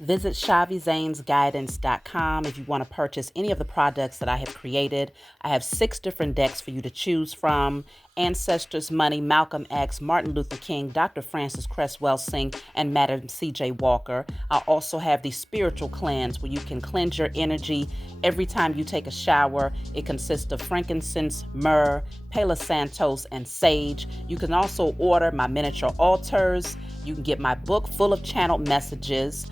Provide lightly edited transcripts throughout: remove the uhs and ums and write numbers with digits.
Visit ShaviZanesGuidance.com if you want to purchase any of the products that I have created. I have 6 different decks for you to choose from: Ancestors Money, Malcolm X, Martin Luther King, Dr. Francis Cress Welsing, and Madam C.J. Walker. I also have the Spiritual Cleanse, where you can cleanse your energy every time you take a shower. It consists of frankincense, myrrh, Palo Santos, and sage. You can also order my miniature altars. You can get my book full of channeled messages,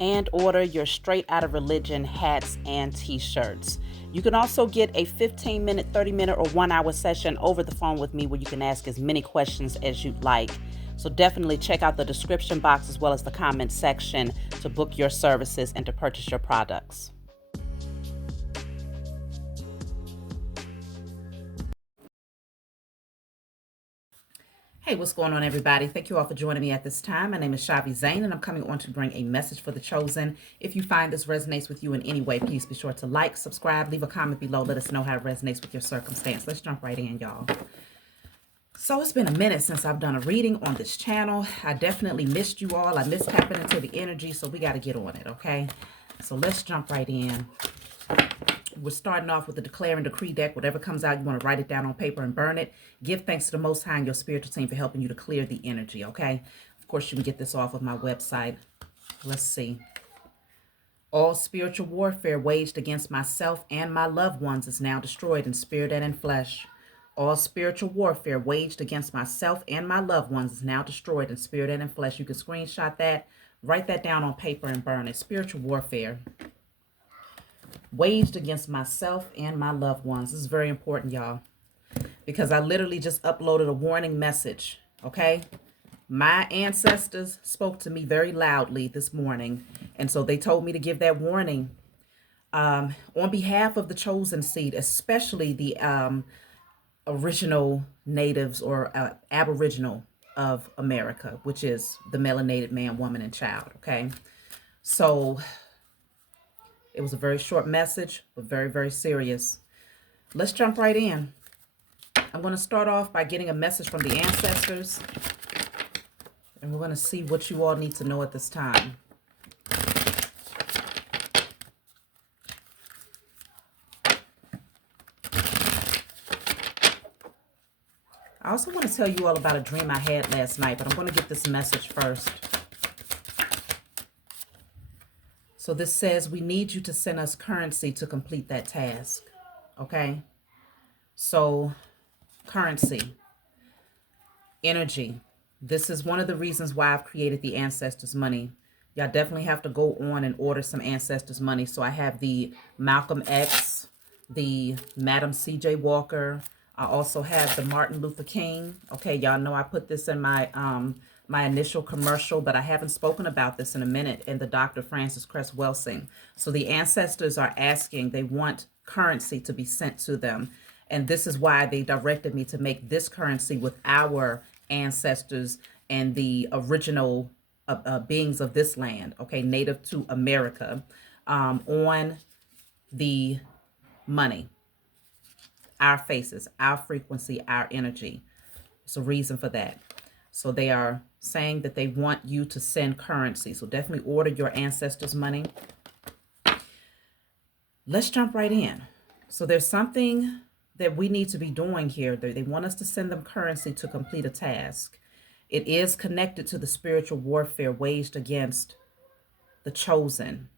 and order your Straight Out of Religion hats and t-shirts. You can also get a 15-minute, 30-minute, or 1-hour session over the phone with me where you can ask as many questions as you'd like. So definitely check out the description box as well as the comment section to book your services and to purchase your products. Hey, what's going on, everybody? Thank you all for joining me at this time. My name is Shavi Zane, and I'm coming on to bring a message for the chosen. If you find this resonates with you in any way, please be sure to like, subscribe, leave a comment below. Let us know how it resonates with your circumstance. Let's jump right in, y'all. So it's been a minute since I've done a reading on this channel. I definitely missed you all. I missed tapping into the energy, so we got to get on it, okay? So let's jump right in. We're starting off with the Declare and Decree deck. Whatever comes out, you want to write it down on paper and burn it. Give thanks to the Most High and your spiritual team for helping you to clear the energy, okay? Of course, you can get this off of my website. Let's see. All spiritual warfare waged against myself and my loved ones is now destroyed in spirit and in flesh. All spiritual warfare waged against myself and my loved ones is now destroyed in spirit and in flesh. You can screenshot that, write that down on paper and burn it. Spiritual warfare waged against myself and my loved ones. This is very important, y'all, because I literally just uploaded a warning message, okay? My ancestors spoke to me very loudly this morning, and so they told me to give that warning on behalf of the chosen seed, especially the original natives or aboriginal of America, which is the melanated man, woman, and child, okay? So it was a very short message, but very, very serious. Let's jump right in. I'm going to start off by getting a message from the ancestors, and we're going to see what you all need to know at this time. I also want to tell you all about a dream I had last night, but I'm going to get this message first. So this says, we need you to send us currency to complete that task. Okay? So, currency, energy. This is one of the reasons why I've created the Ancestors Money. Y'all definitely have to go on and order some Ancestors Money. So I have the Malcolm X, the Madam C.J. Walker. I also have the Martin Luther King. Okay, y'all know I put this in my my initial commercial, but I haven't spoken about this in a minute, in the Dr. Francis Cress Welsing. So the ancestors are asking, they want currency to be sent to them. And this is why they directed me to make this currency with our ancestors and the original beings of this land, okay, native to America, on the money, our faces, our frequency, our energy. It's a reason for that. So they are saying that they want you to send currency. So definitely order your ancestors' money. Let's jump right in. So there's something that we need to be doing here. They want us to send them currency to complete a task. It is connected to the spiritual warfare waged against the chosen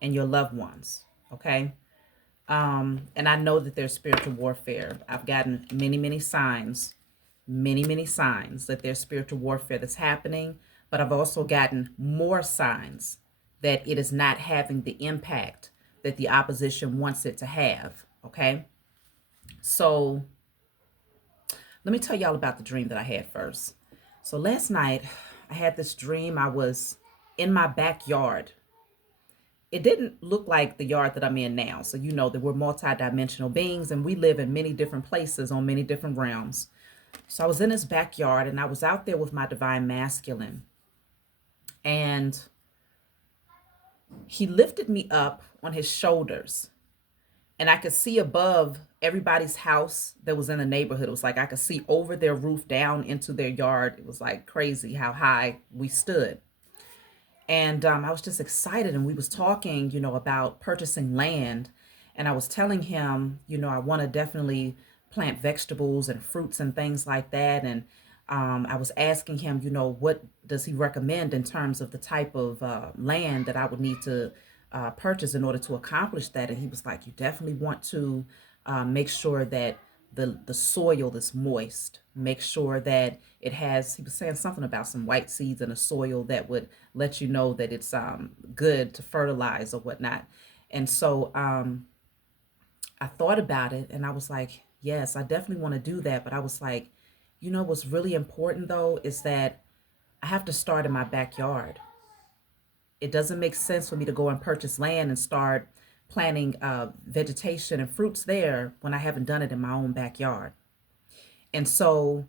and your loved ones, okay? And I know that there's spiritual warfare. I've gotten many signs, many signs that there's spiritual warfare that's happening, but I've also gotten more signs that it is not having the impact that the opposition wants it to have, okay? So let me tell y'all about the dream that I had first. So last night, I had this dream. I was in my backyard. It didn't look like the yard that I'm in now. So you know that we're multi-dimensional beings and we live in many different places on many different realms. So I was in his backyard and I was out there with my divine masculine. And he lifted me up on his shoulders. And I could see above everybody's house that was in the neighborhood. It was like I could see over their roof down into their yard. It was like crazy how high we stood. And I was just excited, and we was talking, about purchasing land. And I was telling him, I want to definitely plant vegetables and fruits and things like that. And I was asking him, what does he recommend in terms of the type of land that I would need to purchase in order to accomplish that. And he was like, you definitely want to make sure that the soil is moist. Make sure that it has, he was saying something about some white seeds in a soil that would let you know that it's good to fertilize or whatnot. And so I thought about it, and I was like, yes, I definitely want to do that. But I was like, what's really important though is that I have to start in my backyard. It doesn't make sense for me to go and purchase land and start planting vegetation and fruits there when I haven't done it in my own backyard. And so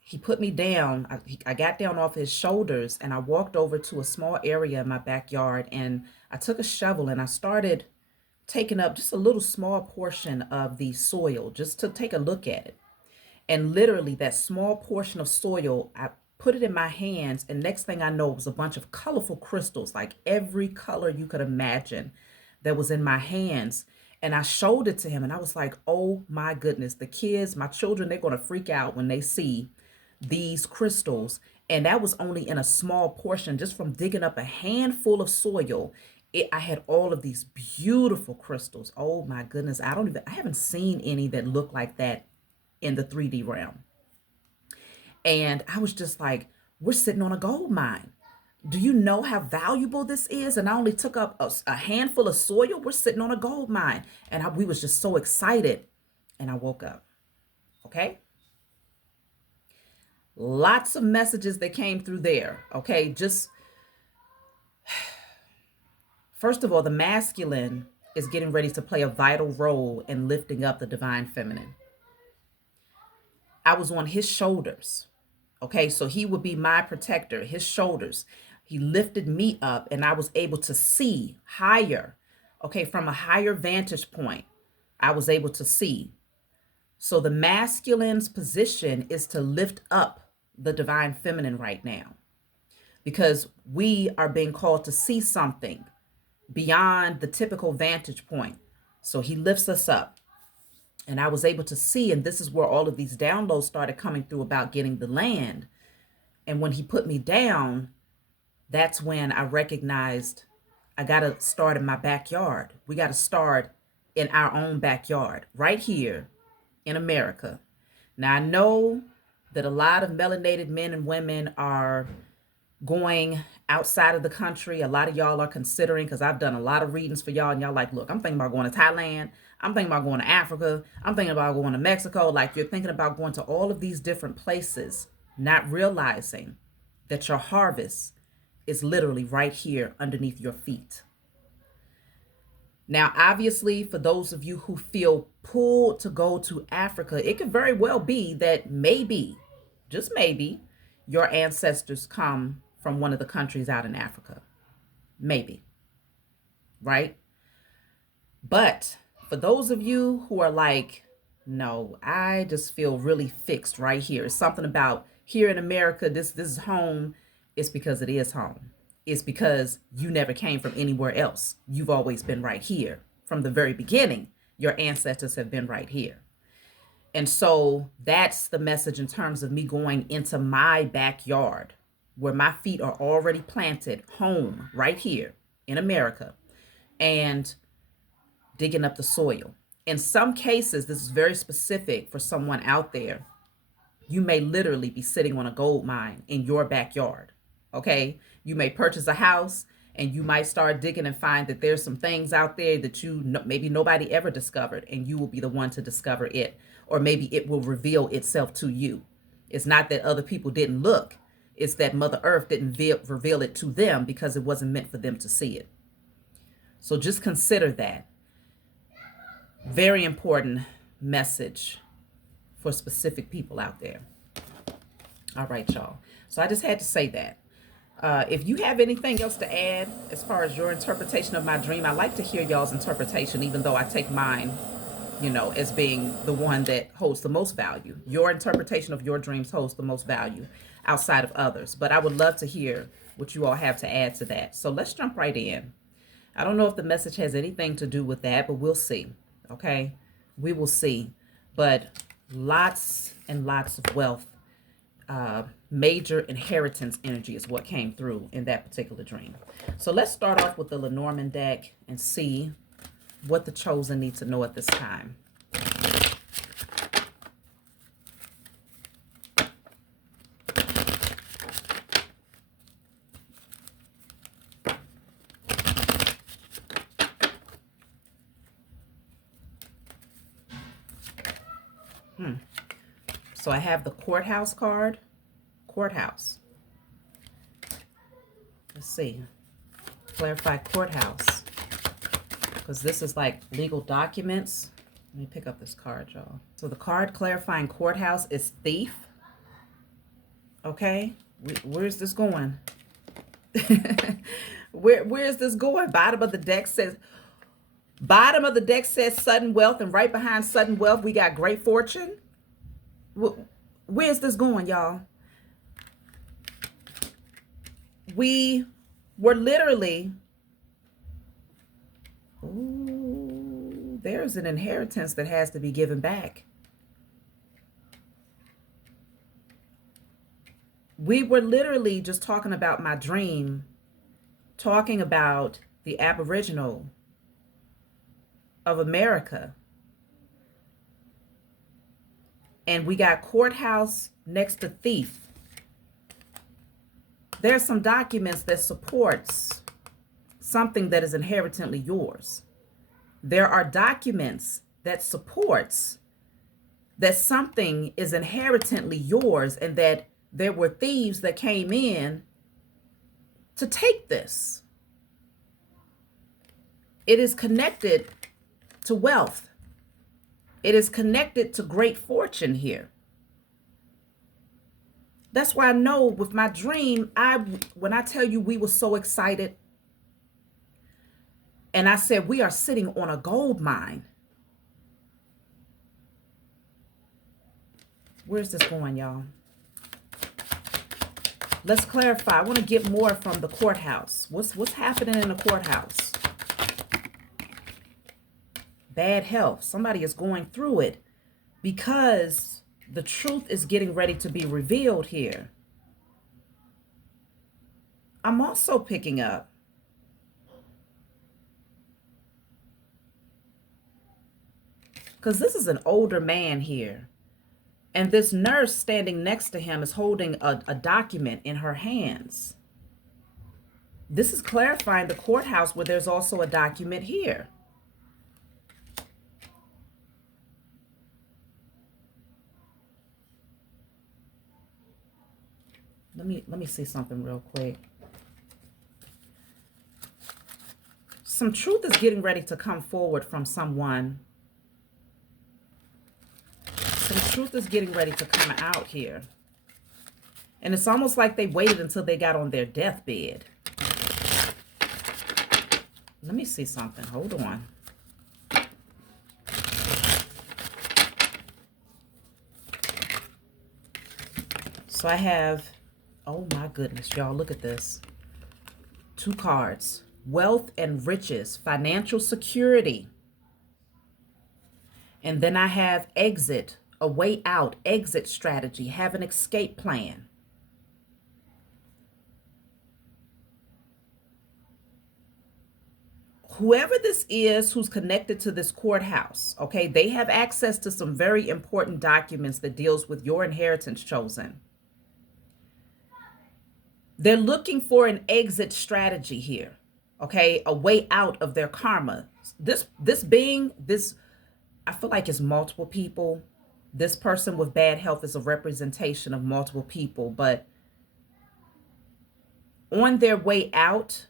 he put me down. I got down off his shoulders, and I walked over to a small area in my backyard, and I took a shovel and I started taking up just a little small portion of the soil just to take a look at it. And literally, that small portion of soil, I put it in my hands, and next thing I know, it was a bunch of colorful crystals, like every color you could imagine, that was in my hands. And I showed it to him, and I was like, oh my goodness, the kids, my children, they're going to freak out when they see these crystals. And that was only in a small portion, just from digging up a handful of soil. I had all of these beautiful crystals. Oh my goodness. I haven't seen any that look like that in the 3D realm. And I was just like, we're sitting on a gold mine. Do you know how valuable this is? And I only took up a handful of soil. We're sitting on a gold mine. And we was just so excited. And I woke up. Okay. Lots of messages that came through there. Okay. Just first of all, the masculine is getting ready to play a vital role in lifting up the divine feminine. I was on his shoulders. Okay, so he would be my protector, his shoulders. He lifted me up, and I was able to see higher. Okay, from a higher vantage point, I was able to see. So the masculine's position is to lift up the divine feminine right now, because we are being called to see something beyond the typical vantage point. So he lifts us up. And I was able to see, and this is where all of these downloads started coming through about getting the land. And when he put me down, that's when I recognized I got to start in my backyard. We got to start in our own backyard, right here in America. Now, I know that a lot of melanated men and women are going outside of the country. A lot of y'all are considering, because I've done a lot of readings for y'all, and y'all like, look, I'm thinking about going to Thailand. I'm thinking about going to Africa. I'm thinking about going to Mexico. Like, you're thinking about going to all of these different places, not realizing that your harvest is literally right here underneath your feet. Now, obviously, for those of you who feel pulled to go to Africa, it could very well be that maybe, just maybe, your ancestors come from one of the countries out in Africa. Maybe. Right? But for those of you who are like, no, I just feel really fixed right here. It's something about here in America, this is home. It's because it is home. It's because you never came from anywhere else. You've always been right here. From the very beginning, your ancestors have been right here. And so that's the message in terms of me going into my backyard, where my feet are already planted, home, right here in America, and digging up the soil. In some cases, this is very specific for someone out there. You may literally be sitting on a gold mine in your backyard. Okay, you may purchase a house, and you might start digging and find that there's some things out there that maybe nobody ever discovered, and you will be the one to discover it, or maybe it will reveal itself to you. It's not that other people didn't look. It's that Mother Earth didn't reveal it to them because it wasn't meant for them to see it. So just consider that. Very important message for specific people out there. All right, y'all. So I just had to say that. If you have anything else to add as far as your interpretation of my dream, I like to hear y'all's interpretation, even though I take mine, as being the one that holds the most value. Your interpretation of your dreams holds the most value. outside of others. But I would love to hear what you all have to add to that. So let's jump right in. I don't know if the message has anything to do with that, but we'll see. Okay, we will see. But lots and lots of wealth, major inheritance energy is what came through in that particular dream. So let's start off with the Lenormand deck and see what the chosen need to know at this time. So I have the courthouse card. Courthouse. Let's see. Clarify courthouse. Because this is like legal documents. Let me pick up this card, y'all. So the card clarifying courthouse is thief. Okay. Where's this going? Where is this going? Bottom of the deck says sudden wealth, and right behind sudden wealth we got great fortune. Where's this going, y'all? We were literally, ooh, there's an inheritance that has to be given back. We were literally just talking about my dream, talking about the Aboriginal of America. And we got courthouse next to thief. There's some documents that supports something that is inherently yours. There are documents that supports that something is inherently yours and that there were thieves that came in to take this. It is connected to wealth. It is connected to great fortune here. That's why I know with my dream, when I tell you we were so excited, and I said we are sitting on a gold mine. Where's this going, y'all? Let's clarify. I want to get more from the courthouse. What's happening in the courthouse? Bad health. Somebody is going through it because the truth is getting ready to be revealed here. I'm also picking up because this is an older man here. And this nurse standing next to him is holding a document in her hands. This is clarifying the courthouse where there's also a document here. Let me see something real quick. Some truth is getting ready to come forward from someone. Some truth is getting ready to come out here. And it's almost like they waited until they got on their deathbed. Let me see something. Hold on. So I have, oh my goodness, y'all, look at this. 2 cards. Wealth and riches, financial security. And then I have exit, a way out, exit strategy, have an escape plan. Whoever this is who's connected to this courthouse, okay, they have access to some very important documents that deals with your inheritance, chosen. They're looking for an exit strategy here, okay, a way out of their karma. This I feel like it's multiple people. This person with bad health is a representation of multiple people, but on their way out,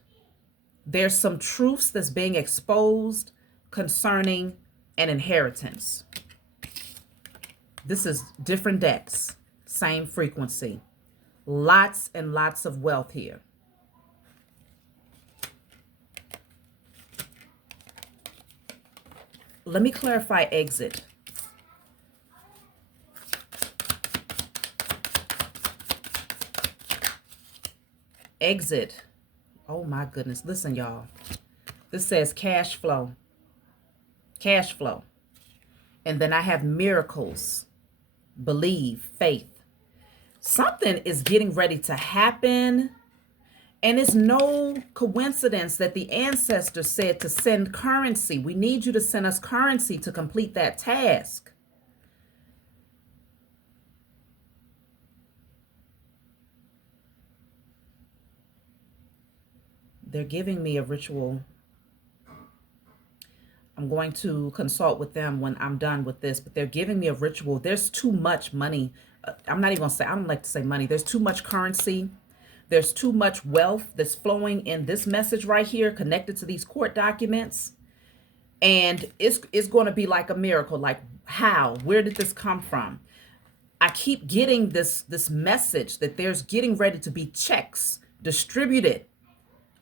there's some truths that's being exposed concerning an inheritance. This is different decks, same frequency. Lots and lots of wealth here. Let me clarify exit. exit. Oh my goodness. Listen, y'all. This says cash flow. Cash flow. And then I have miracles, believe, faith. Something is getting ready to happen. And it's no coincidence that the ancestors said to send currency. We need you to send us currency to complete that task. They're giving me a ritual. I'm going to consult with them when I'm done with this, but they're giving me a ritual. There's too much money. I'm not even going to say, I don't like to say money. There's too much currency. There's too much wealth that's flowing in this message right here connected to these court documents. And it's going to be like a miracle. Like, how? Where did this come from? I keep getting this message that there's getting ready to be checks distributed.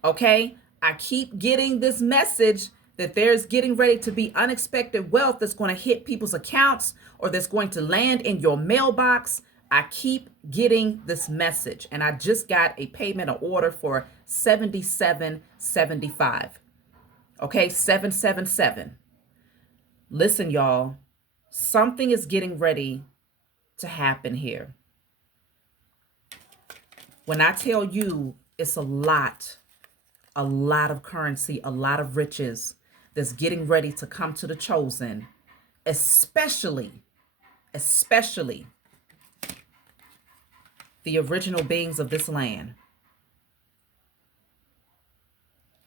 Okay? I keep getting this message that there's getting ready to be unexpected wealth that's going to hit people's accounts or that's going to land in your mailbox. I keep getting this message, and I just got a payment order for $77.75. Okay, 777. Listen, y'all, something is getting ready to happen here. When I tell you it's a lot of currency, a lot of riches that's getting ready to come to the chosen, especially the original beings of this land.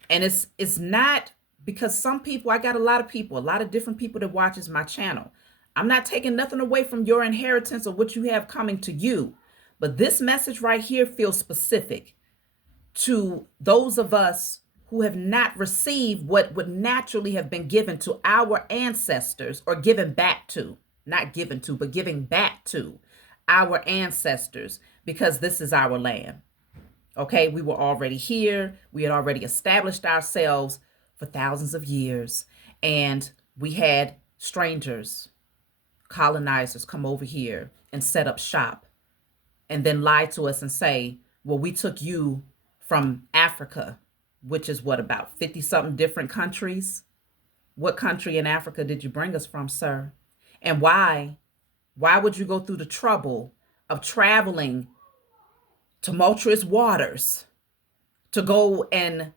And it's not because some people, I got a lot of people, a lot of different people that watches my channel. I'm not taking nothing away from your inheritance or what you have coming to you. But this message right here feels specific to those of us who have not received what would naturally have been given to our ancestors, or given back to, not given to, but giving back to our ancestors, because this is our land. Okay, we were already here. We had already established ourselves for thousands of years. And we had strangers, colonizers come over here and set up shop and then lie to us and say, well, we took you from Africa, which is what, about 50 something different countries. What country in Africa did you bring us from, sir? And why would you go through the trouble of traveling tumultuous waters to go and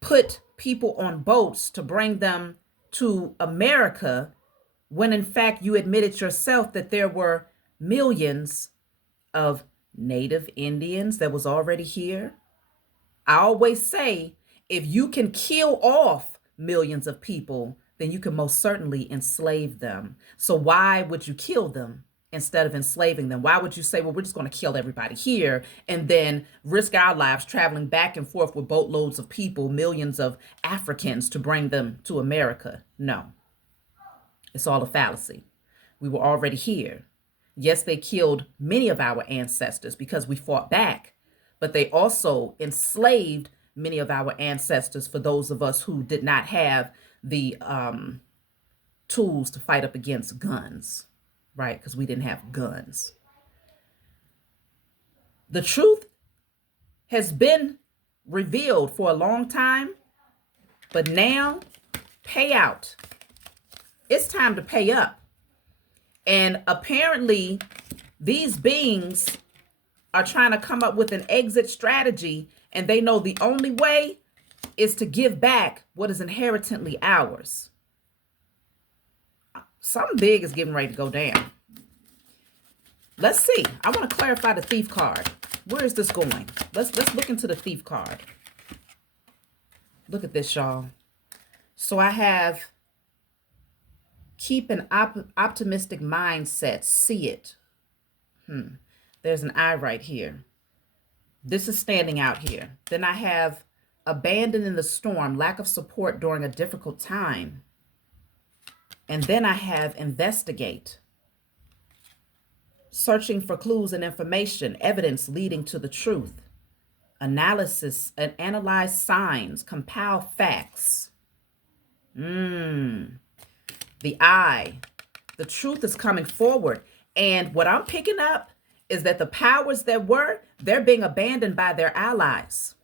put people on boats to bring them to America, when in fact you admitted yourself that there were millions of native Indians that was already here? I always say, if you can kill off millions of people, then you can most certainly enslave them. So why would you kill them instead of enslaving them? Why would you say, well, we're just going to kill everybody here and then risk our lives traveling back and forth with boatloads of people, millions of Africans, to bring them to America? No, it's all a fallacy. We were already here. Yes, they killed many of our ancestors because we fought back, but they also enslaved many of our ancestors for those of us who did not have the tools to fight up against guns, right? Because we didn't have guns. The truth has been revealed for a long time, but now, pay out. It's time to pay up. And apparently, these beings are trying to come up with an exit strategy, and they know the only way is to give back what is inherently ours. Something big is getting ready to go down. Let's see. I want to clarify the thief card. Where is this going? Let's look into the thief card. Look at this, y'all. So I have keep an optimistic mindset. See it. There's an eye right here. This is standing out here. Then I have abandon in the storm, lack of support during a difficult time. And then I have investigate, searching for clues and information, evidence leading to the truth, analysis and analyze signs, compile facts. The eye, the truth is coming forward. And what I'm picking up is that the powers that were, they're being abandoned by their allies.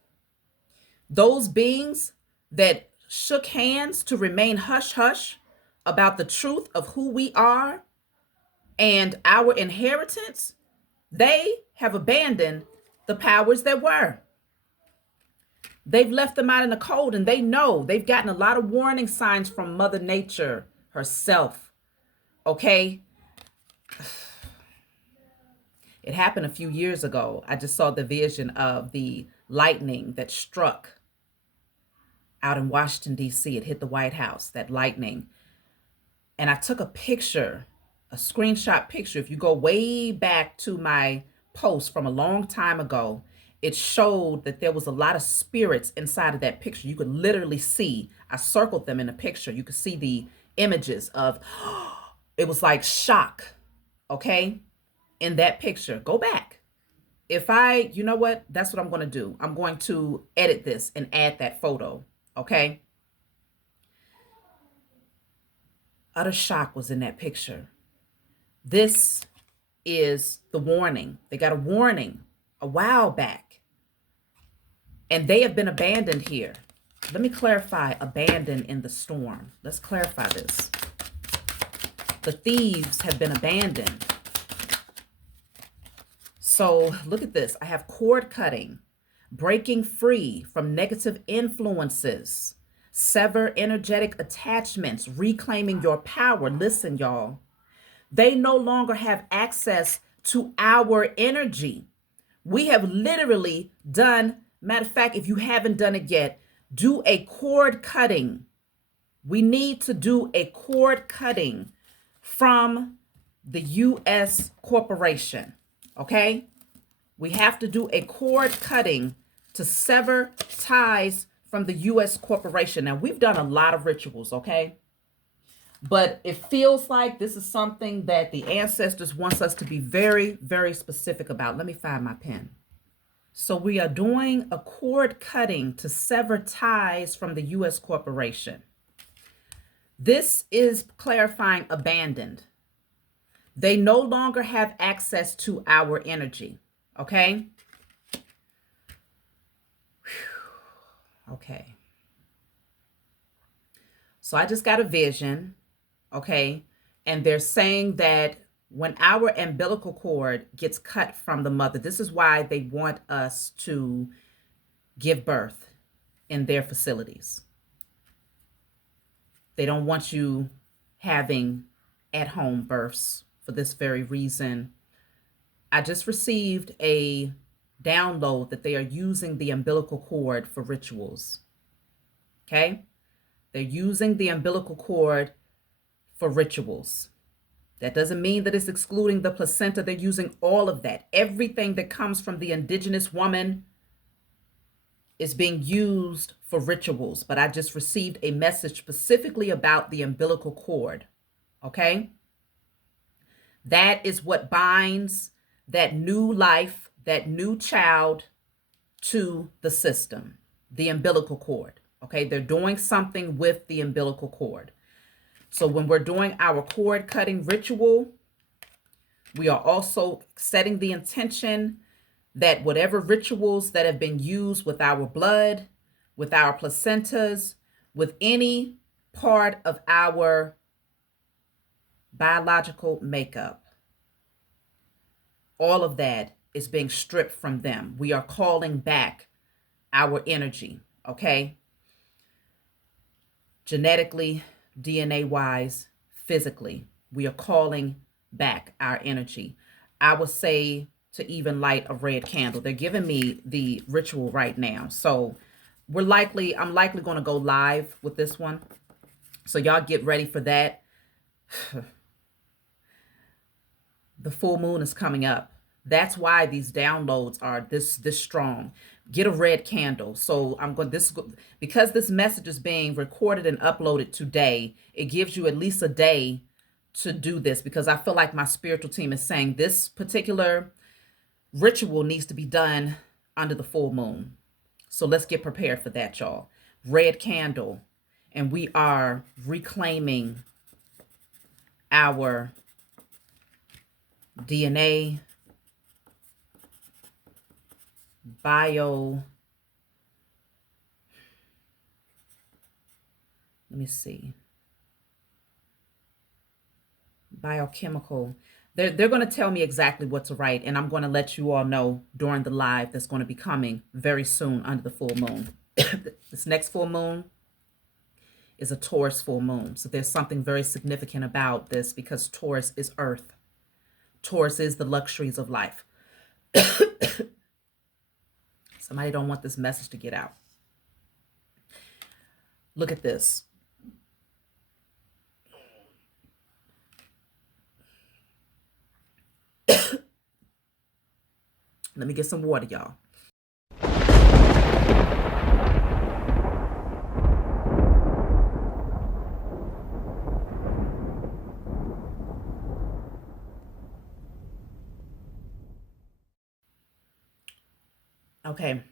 Those beings that shook hands to remain hush hush about the truth of who we are and our inheritance, they have abandoned the powers that were. They've left them out in the cold, and they know they've gotten a lot of warning signs from Mother Nature herself. Okay? It happened a few years ago. I just saw the vision of the lightning that struck out in Washington, D.C. It hit the White House, that lightning. And I took a picture, a screenshot picture. If you go way back to my post from a long time ago, it showed that there was a lot of spirits inside of that picture. You could literally see, I circled them in the picture. You could see the images of, it was like shock, okay? In that picture, go back. You know what? That's what I'm going to do. I'm going to edit this and add that photo, okay? Utter shock was in that picture. This is the warning. They got a warning a while back, and they have been abandoned here. Let me clarify abandoned in the storm. Let's clarify this. The thieves have been abandoned. So look at this. I have cord cutting, breaking free from negative influences, sever energetic attachments, reclaiming your power. Listen, y'all. They no longer have access to our energy. We have literally done, matter of fact, if you haven't done it yet, do a cord cutting. We need to do a cord cutting from the U.S. corporation. Okay? We have to do a cord cutting to sever ties from the U.S. corporation. Now, we've done a lot of rituals, okay? But it feels like this is something that the ancestors wants us to be very, very specific about. Let me find my pen. So we are doing a cord cutting to sever ties from the U.S. corporation. This is clarifying abandoned. They no longer have access to our energy. Okay? Whew. Okay. So I just got a vision. Okay? And they're saying that when our umbilical cord gets cut from the mother, this is why they want us to give birth in their facilities. They don't want you having at-home births for this very reason. I just received a download that they are using the umbilical cord for rituals. Okay? They're using the umbilical cord for rituals. That doesn't mean that it's excluding the placenta. They're using all of that. Everything that comes from the indigenous woman is being used for rituals. But I just received a message specifically about the umbilical cord. Okay? That is what binds that new life, that new child to the system, the umbilical cord. Okay? They're doing something with the umbilical cord. So when we're doing our cord cutting ritual, we are also setting the intention that whatever rituals that have been used with our blood, with our placentas, with any part of our biological makeup, all of that is being stripped from them. We are calling back our energy, okay? Genetically, DNA-wise, physically, we are calling back our energy. I would say to even light a red candle. They're giving me the ritual right now. So I'm likely going to go live with this one. So y'all get ready for that. The full moon is coming up. That's why these downloads are this strong. Get a red candle. So because this message is being recorded and uploaded today, it gives you at least a day to do this, because I feel like my spiritual team is saying this particular ritual needs to be done under the full moon. So let's get prepared for that, y'all. Red candle. And we are reclaiming our DNA, bio, let me see, biochemical. They're going to tell me exactly what to write, and I'm going to let you all know during the live that's going to be coming very soon under the full moon. This next full moon is a Taurus full moon. So there's something very significant about this because Taurus is earth. Taurus is the luxuries of life. Somebody don't want this message to get out. Look at this. Let me get some water, y'all. Okay.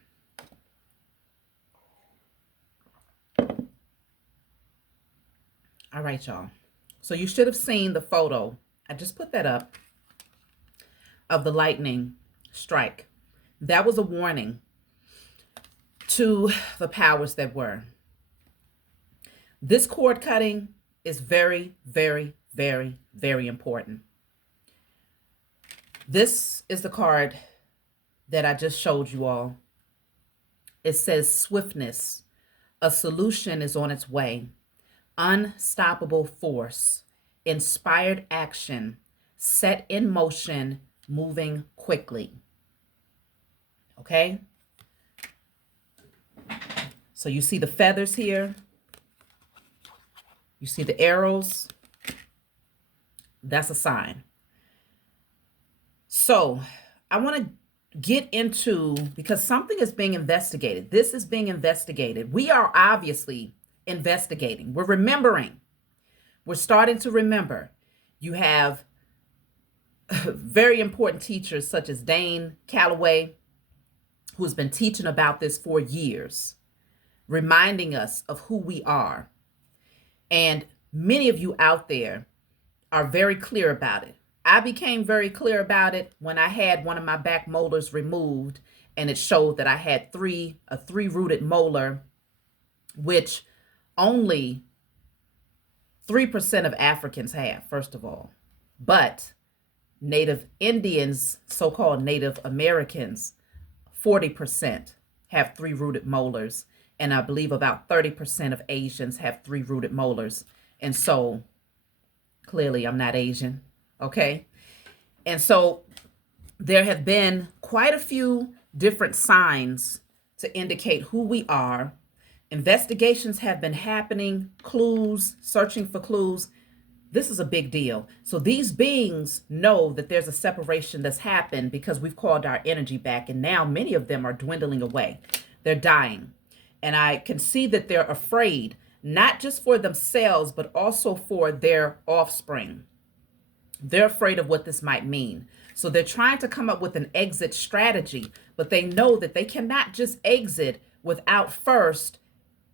All right, y'all. So you should have seen the photo. I just put that up of the lightning strike. That was a warning to the powers that were. This cord cutting is very, very, very, very important. This is the card that I just showed you all. It says swiftness. A solution is on its way. Unstoppable force. Inspired action. Set in motion. Moving quickly. Okay? So you see the feathers here. You see the arrows. That's a sign. So I want to get into, because something is being investigated. This is being investigated. We are obviously investigating. We're remembering. We're starting to remember. You have very important teachers such as Dane Calloway, who's been teaching about this for years, reminding us of who we are. And many of you out there are very clear about it. I became very clear about it when I had one of my back molars removed, and it showed that I had a three-rooted molar, which only 3% of Africans have, first of all. But Native Indians, so-called Native Americans, 40% have three-rooted molars. And I believe about 30% of Asians have three-rooted molars. And so clearly I'm not Asian. Okay. And so there have been quite a few different signs to indicate who we are. Investigations have been happening, clues, searching for clues. This is a big deal. So these beings know that there's a separation that's happened because we've called our energy back. And now many of them are dwindling away. They're dying. And I can see that they're afraid, not just for themselves, but also for their offspring. They're afraid of what this might mean. So they're trying to come up with an exit strategy, but they know that they cannot just exit without first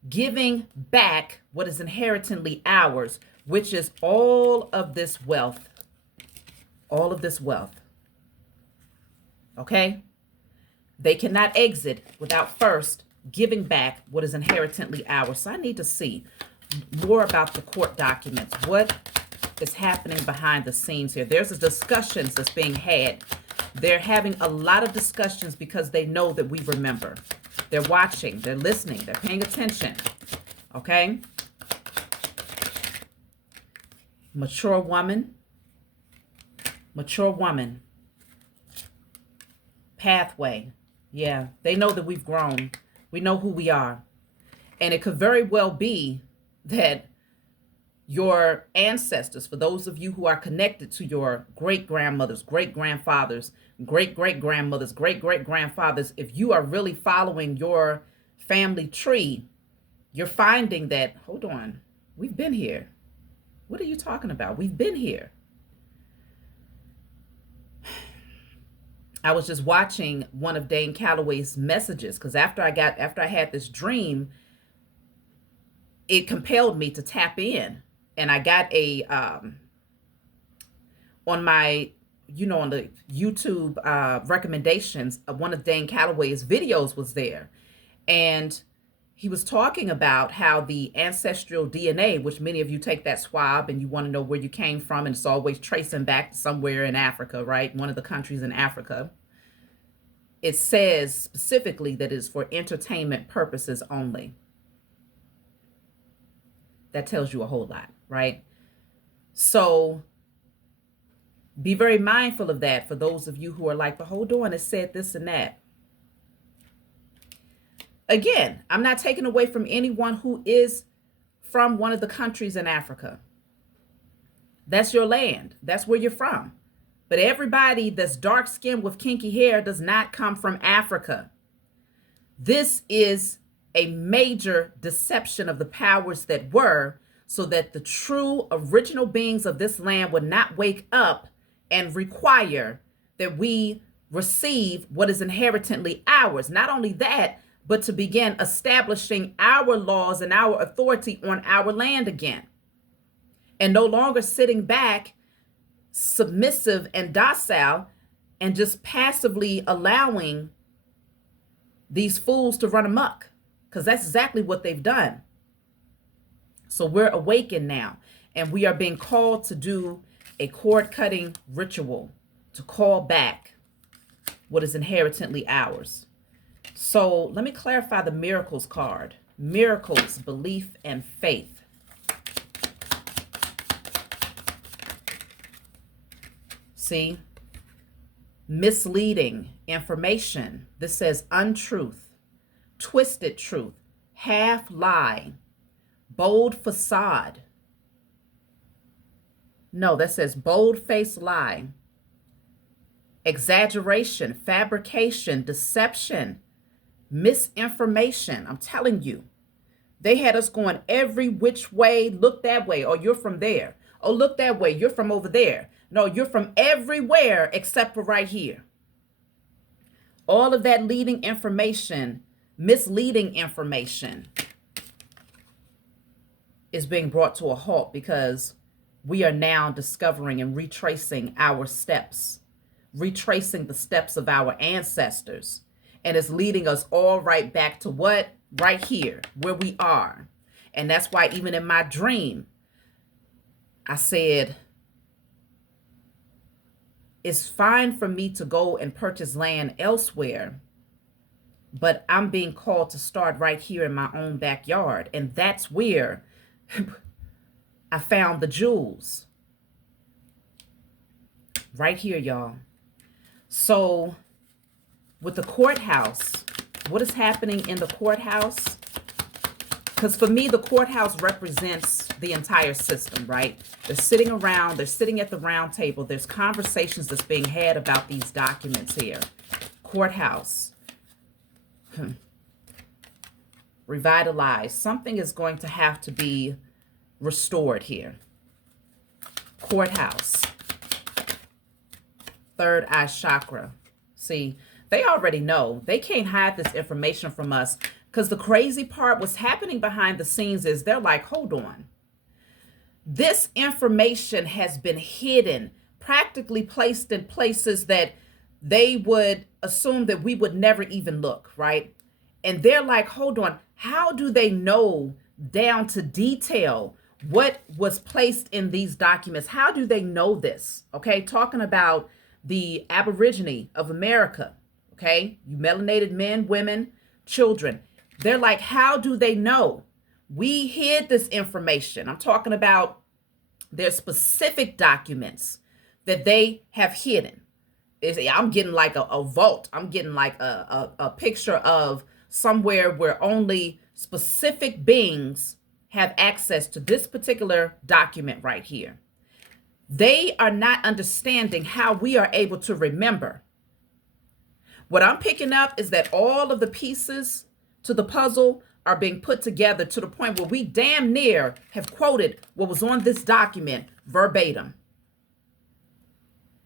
giving back what is inherently ours, which is all of this wealth. All of this wealth. Okay? They cannot exit without first giving back what is inherently ours. So I need to see more about the court documents. What is happening behind the scenes here? There's a discussions that's being had. They're having a lot of discussions because they know that we remember. They're watching, they're listening, they're paying attention. Okay? Mature woman. Mature woman. Pathway. Yeah, they know that we've grown. We know who we are. And it could very well be that your ancestors, for those of you who are connected to your great-grandmothers, great-grandfathers, great-great-grandmothers, great-great-grandfathers, if you are really following your family tree, you're finding that, hold on, we've been here. What are you talking about? We've been here. I was just watching one of Dane Calloway's messages because after I had this dream, it compelled me to tap in. And I got a on my on the YouTube recommendations, one of Dane Calloway's videos was there. And he was talking about how the ancestral DNA, which many of you take that swab and you want to know where you came from, and it's always tracing back to somewhere in Africa, right? One of the countries in Africa. It says specifically that it's for entertainment purposes only. That tells you a whole lot, right? So be very mindful of that for those of you who are like, but hold on, it said this and that. Again, I'm not taking away from anyone who is from one of the countries in Africa. That's your land. That's where you're from. But everybody that's dark skinned with kinky hair does not come from Africa. This is a major deception of the powers that were, so that the true original beings of this land would not wake up and require that we receive what is inherently ours. Not only that, but to begin establishing our laws and our authority on our land again. And no longer sitting back, submissive and docile, and just passively allowing these fools to run amok. Because that's exactly what they've done. So we're awakened now, and we are being called to do a cord-cutting ritual to call back what is inherently ours. So let me clarify the miracles card. Miracles, belief, and faith. See? Misleading information. This says untruth, twisted truth, half lie, bold facade. No, that says bold-faced lie, exaggeration, fabrication, deception, misinformation. I'm telling you, they had us going every which way. Look that way. Oh, you're from there. Oh, look that way. You're from over there. No, you're from everywhere except for right here. All of that leading information, misleading information, is being brought to a halt because we are now discovering and retracing our steps, retracing the steps of our ancestors. And it's leading us all right back to what? Right here, where we are. And that's why even in my dream, I said, it's fine for me to go and purchase land elsewhere, but I'm being called to start right here in my own backyard. And that's where I found the jewels. Right here, y'all. So with the courthouse, what is happening in the courthouse? Because for me, the courthouse represents the entire system, right? They're sitting around, they're sitting at the round table. There's conversations that's being had about these documents here. Courthouse. Revitalized. Something is going to have to be restored here. Courthouse. Third eye chakra. See, they already know. They can't hide this information from us, because the crazy part, what's happening behind the scenes is they're like, hold on. This information has been hidden, practically placed in places that they would assume that we would never even look, right? And they're like, hold on, how do they know down to detail what was placed in these documents? How do they know this? Okay, talking about the Aborigine of America, okay? You melanated men, women, children. They're like, how do they know? We hid this information. I'm talking about their specific documents that they have hidden. I'm getting like a vault. I'm getting like a picture of somewhere where only specific beings have access to this particular document right here. They are not understanding how we are able to remember. What I'm picking up is that all of the pieces to the puzzle are being put together to the point where we damn near have quoted what was on this document verbatim.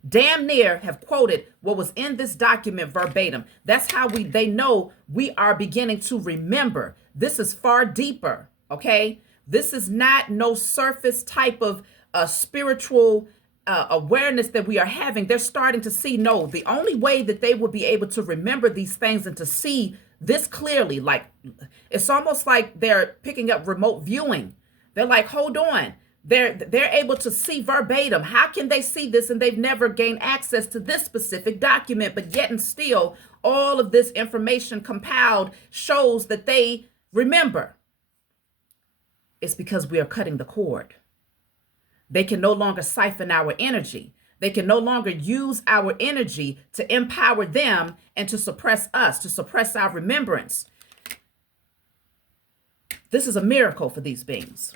Damn near have quoted what was in this document verbatim. That's how they know we are beginning to remember. This is far deeper, okay? This is not no surface type of spiritual awareness that we are having, they're starting to see, no, the only way that they will be able to remember these things and to see this clearly, like it's almost like they're picking up remote viewing. They're like, hold on. They're able to see verbatim. How can they see this and they've never gained access to this specific document, but yet and still all of this information compiled shows that they remember? It's because we are cutting the cord. They can no longer siphon our energy. They can no longer use our energy to empower them and to suppress us, to suppress our remembrance. This is a miracle for these beings.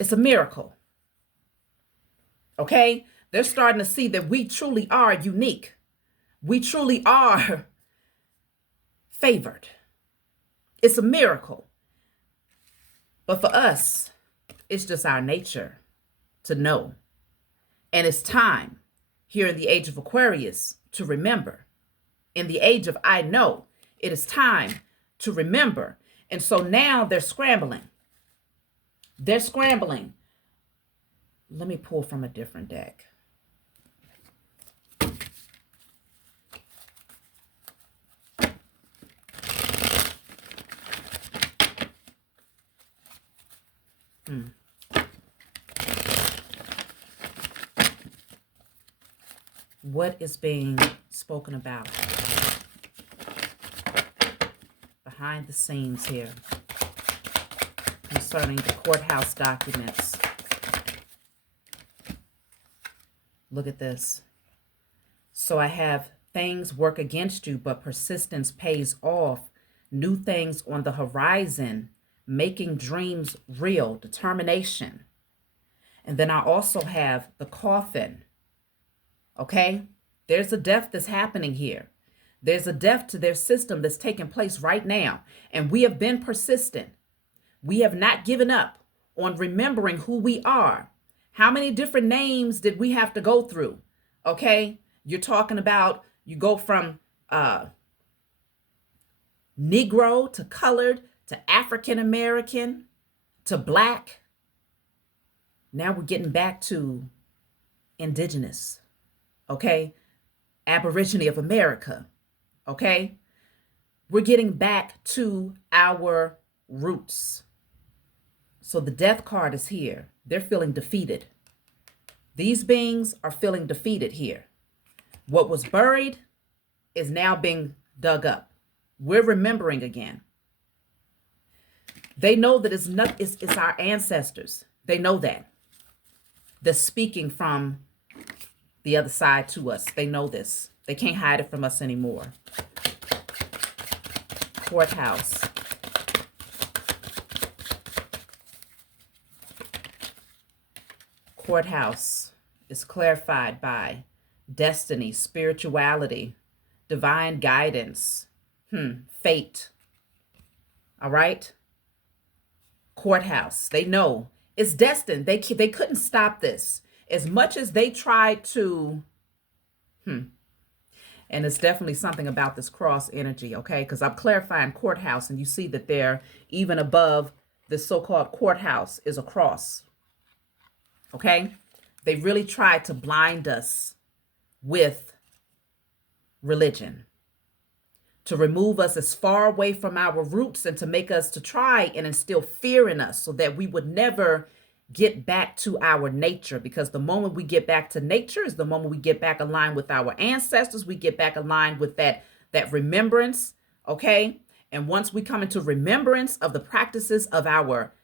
It's a miracle. Okay? They're starting to see that we truly are unique. We truly are favored. It's a miracle. But for us, it's just our nature to know. And it's time here in the age of Aquarius to remember. In the age of I know, it is time to remember. And so now they're scrambling. They're scrambling. Let me pull from a different deck. What is being spoken about behind the scenes here concerning the courthouse documents? Look at this. So I have things work against you, but persistence pays off. New things on the horizon, making dreams real, determination. And then I also have the coffin. Okay, there's a death that's happening here. There's a death to their system that's taking place right now. And we have been persistent. We have not given up on remembering who we are. How many different names did we have to go through? Okay, you're talking about, you go from Negro to colored to African American to Black. Now we're getting back to indigenous. Okay, Aborigine of America. Okay, we're getting back to our roots. So the death card is here. They're feeling defeated. These beings are feeling defeated here. What was buried is now being dug up. We're remembering again. They know that it's our ancestors. They know that. They're speaking from the other side to us. They know this. They can't hide it from us anymore. Courthouse. Courthouse is clarified by destiny, spirituality, divine guidance, fate. All right? Courthouse. They know it's destined. They couldn't stop this. As much as they tried to, and it's definitely something about this cross energy, okay? Because I'm clarifying courthouse, and you see that there, even above this so-called courthouse, is a cross, okay? They really tried to blind us with religion, to remove us as far away from our roots and to make us, to try and instill fear in us so that we would never get back to our nature. Because the moment we get back to nature is the moment we get back aligned with our ancestors. We get back aligned with that remembrance, okay? And once we come into remembrance of the practices of our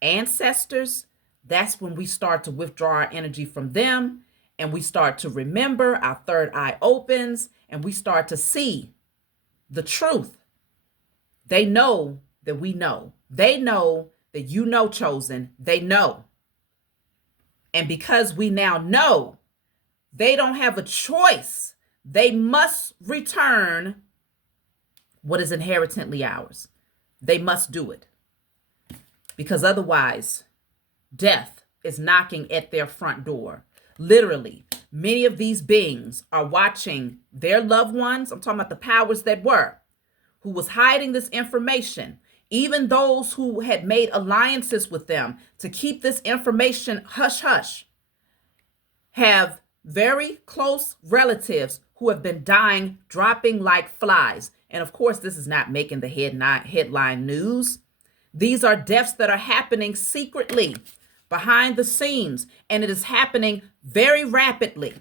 ancestors, that's when we start to withdraw our energy from them and we start to remember. Our third eye opens and we start to see the truth. They know that we know. They know that you know, chosen. They know. And because we now know, they don't have a choice. They must return what is inherently ours. They must do it. Because otherwise, death is knocking at their front door. Literally, many of these beings are watching their loved ones. I'm talking about the powers that were, who was hiding this information. Even those who had made alliances with them to keep this information hush hush. have very close relatives who have been dying, dropping like flies. And of course, this is not making the headline news. These are deaths that are happening secretly behind the scenes, and it is happening very rapidly.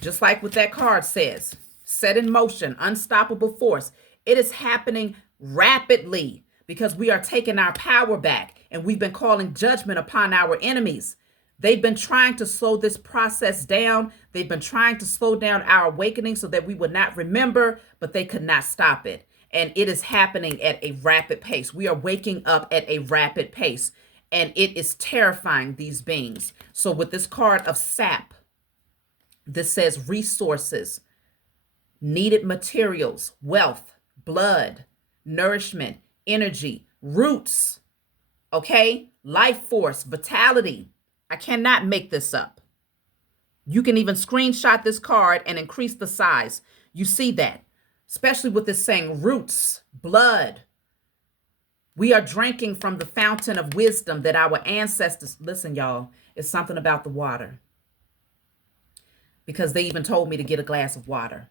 Just like what that card says, set in motion, unstoppable force. It is happening rapidly because we are taking our power back, and we've been calling judgment upon our enemies. They've been trying to slow this process down. They've been trying to slow down our awakening so that we would not remember, but they could not stop it. And it is happening at a rapid pace. We are waking up at a rapid pace, and it is terrifying these beings. So with this card of sap, this says resources, needed materials, wealth, blood, nourishment, energy, roots, okay? Life force, vitality. I cannot make this up. You can even screenshot this card and increase the size. You see that, especially with this saying roots, blood. We are drinking from the fountain of wisdom that our ancestors, listen, y'all, it's something about the water. Because they even told me to get a glass of water.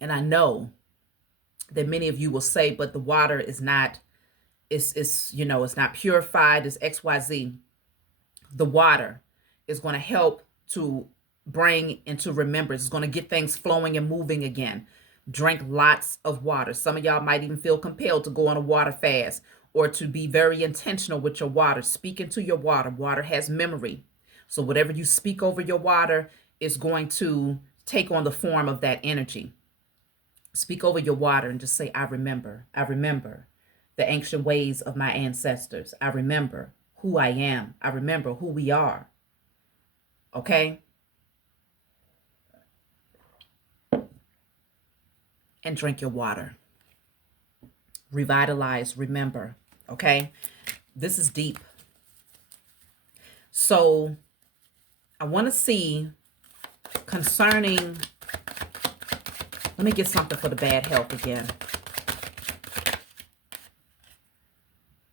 And I know that many of you will say, but the water is not, it's not purified, it's XYZ. The water is going to help to bring into remembrance. It's going to get things flowing and moving again. Drink lots of water. Some of y'all might even feel compelled to go on a water fast or to be very intentional with your water. Speak into your water. Water has memory. So whatever you speak over your water is going to take on the form of that energy. Speak over your water and just say, I remember the ancient ways of my ancestors. I remember who I am. I remember who we are. Okay? And drink your water. Revitalize, remember. Okay? This is deep. So I want to see concerning, let me get something for the bad health again.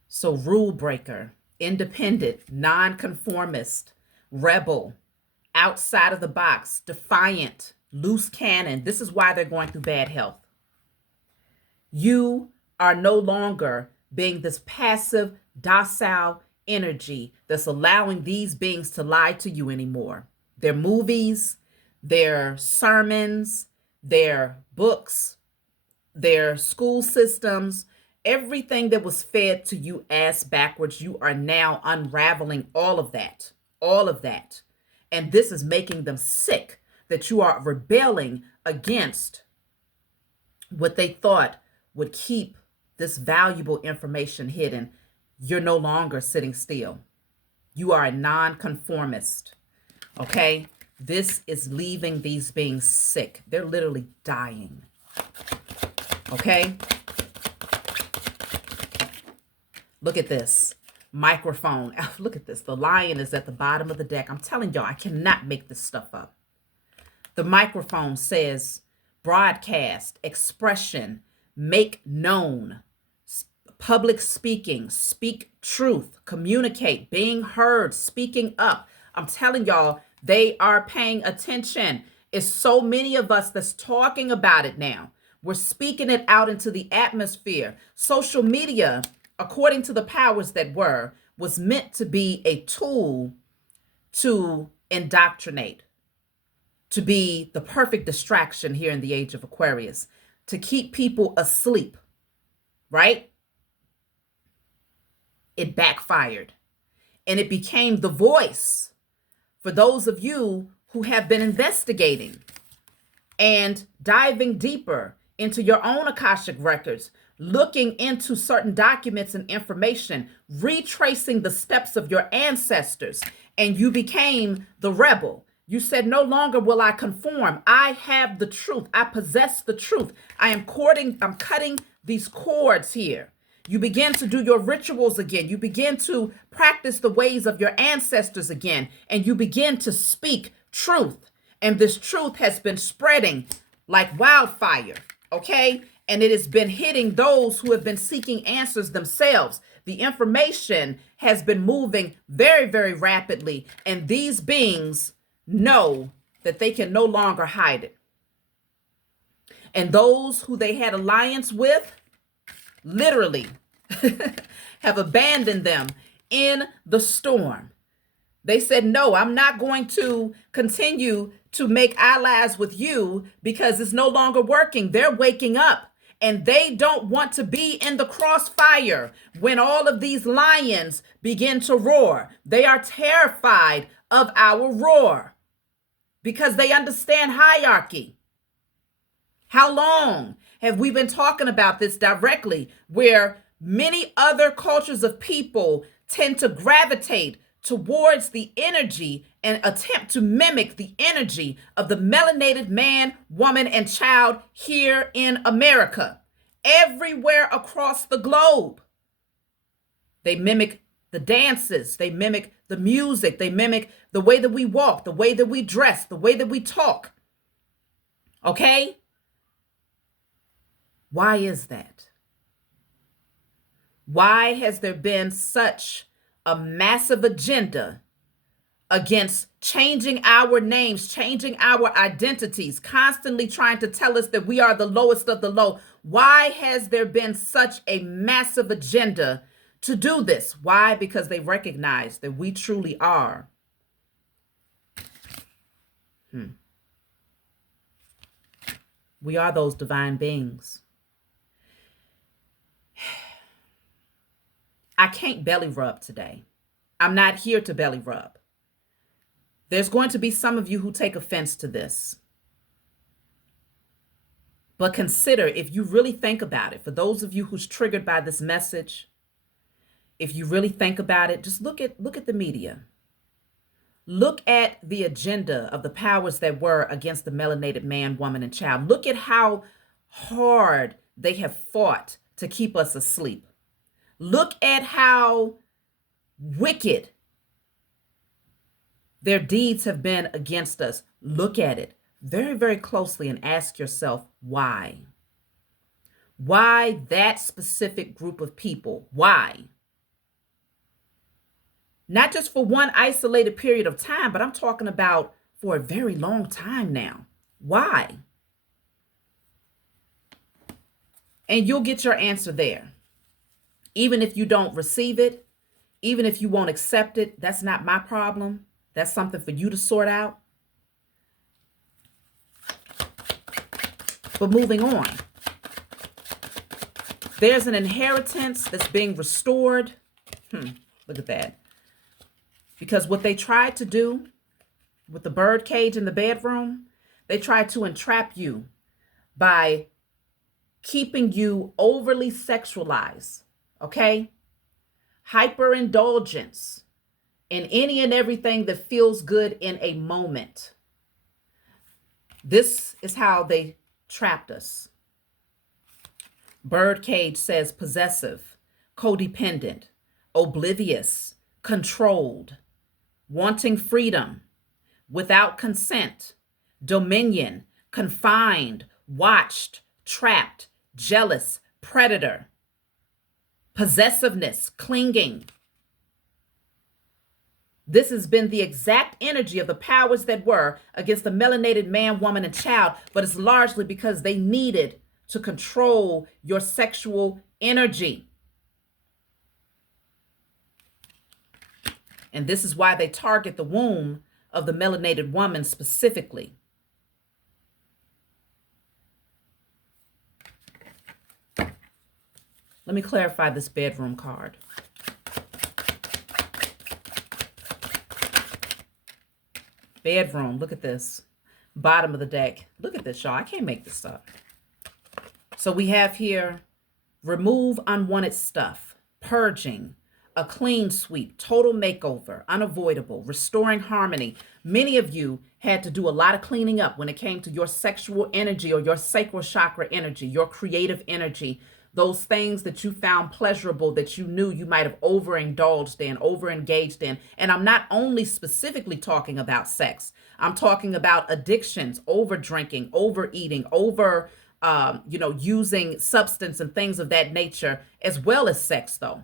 So rule breaker, independent, nonconformist, rebel, outside of the box, defiant, loose cannon. This is why they're going through bad health. You are no longer being this passive, docile energy that's allowing these beings to lie to you anymore. Their movies, their sermons, their books, their school systems, everything that was fed to you ass backwards, you are now unraveling all of that. And this is making them sick that you are rebelling against what they thought would keep this valuable information hidden. You're no longer sitting still. You are a nonconformist. Okay? This is leaving these beings sick. They're literally dying. Okay? Look at this. Microphone. Look at this. The lion is at the bottom of the deck. I'm telling y'all, I cannot make this stuff up. The microphone says broadcast, expression, make known, public speaking, speak truth, communicate, being heard, speaking up. I'm telling y'all, they are paying attention. It's so many of us that's talking about it now. We're speaking it out into the atmosphere. Social media, according to the powers that were, was meant to be a tool to indoctrinate, to be the perfect distraction here in the age of Aquarius, to keep people asleep, right? It backfired, and it became the voice for those of you who have been investigating and diving deeper into your own Akashic records, looking into certain documents and information, retracing the steps of your ancestors, and you became the rebel. You said, no longer will I conform. I have the truth. I possess the truth. I'm cutting these cords here. You begin to do your rituals again. You begin to practice the ways of your ancestors again, and you begin to speak truth. And this truth has been spreading like wildfire, okay? And it has been hitting those who have been seeking answers themselves. The information has been moving very, very rapidly, and these beings know that they can no longer hide it. And those who they had alliance with literally have abandoned them in the storm. They said, no, I'm not going to continue to make allies with you because it's no longer working. They're waking up and they don't want to be in the crossfire when all of these lions begin to roar. They are terrified of our roar because they understand hierarchy. How long have we been talking about this directly, where many other cultures of people tend to gravitate towards the energy and attempt to mimic the energy of the melanated man, woman, and child here in America, everywhere across the globe? They mimic the dances, they mimic the music, they mimic the way that we walk, the way that we dress, the way that we talk. Okay? Why is that? Why has there been such a massive agenda against changing our names, changing our identities, constantly trying to tell us that we are the lowest of the low? Why has there been such a massive agenda to do this? Why? Because they recognize that we truly are. We are those divine beings. I can't belly rub today. I'm not here to belly rub. There's going to be some of you who take offense to this. But consider, if you really think about it, for those of you who's triggered by this message, if you really think about it, just look at the media. Look at the agenda of the powers that were against the melanated man, woman, and child. Look at how hard they have fought to keep us asleep. Look at how wicked their deeds have been against us. Look at it very, very closely and ask yourself why. Why that specific group of people? Why? Not just for one isolated period of time, but I'm talking about for a very long time now. Why? And you'll get your answer there. Even if you don't receive it, even if you won't accept it, that's not my problem. That's something for you to sort out. But moving on, there's an inheritance that's being restored. Look at that. Because what they tried to do with the bird cage in the bedroom, they tried to entrap you by keeping you overly sexualized. Okay? Hyperindulgence in any and everything that feels good in a moment. This is how they trapped us. Birdcage says possessive, codependent, oblivious, controlled, wanting freedom, without consent, dominion, confined, watched, trapped, jealous, predator, possessiveness, clinging. This has been the exact energy of the powers that were against the melanated man, woman, and child, but it's largely because they needed to control your sexual energy. And this is why they target the womb of the melanated woman specifically. Let me clarify this bedroom card. Bedroom, look at this. Bottom of the deck. Look at this, y'all. I can't make this up. So we have here, remove unwanted stuff, purging, a clean sweep, total makeover, unavoidable, restoring harmony. Many of you had to do a lot of cleaning up when it came to your sexual energy or your sacral chakra energy, your creative energy, those things that you found pleasurable that you knew you might have overindulged in, overengaged in. And I'm not only specifically talking about sex. I'm talking about addictions, over drinking, overeating, using substance and things of that nature, as well as sex though.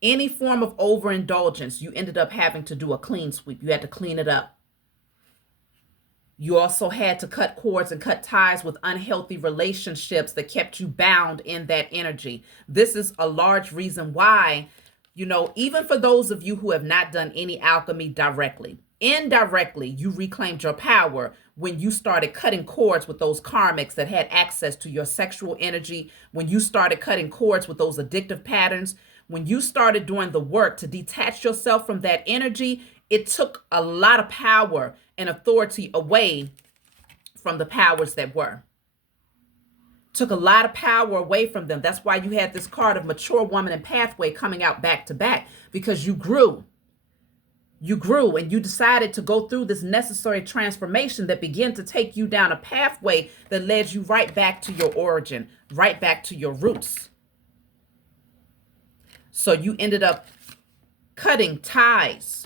Any form of overindulgence, you ended up having to do a clean sweep. You had to clean it up. You also had to cut cords and cut ties with unhealthy relationships that kept you bound in that energy. This is a large reason why, even for those of you who have not done any alchemy directly, indirectly, you reclaimed your power when you started cutting cords with those karmics that had access to your sexual energy, when you started cutting cords with those addictive patterns, when you started doing the work to detach yourself from that energy. It took a lot of power and authority away from the powers that were. Took a lot of power away from them. That's why you had this card of mature woman and pathway coming out back to back, because you grew. You grew and you decided to go through this necessary transformation that began to take you down a pathway that led you right back to your origin, right back to your roots. So you ended up cutting ties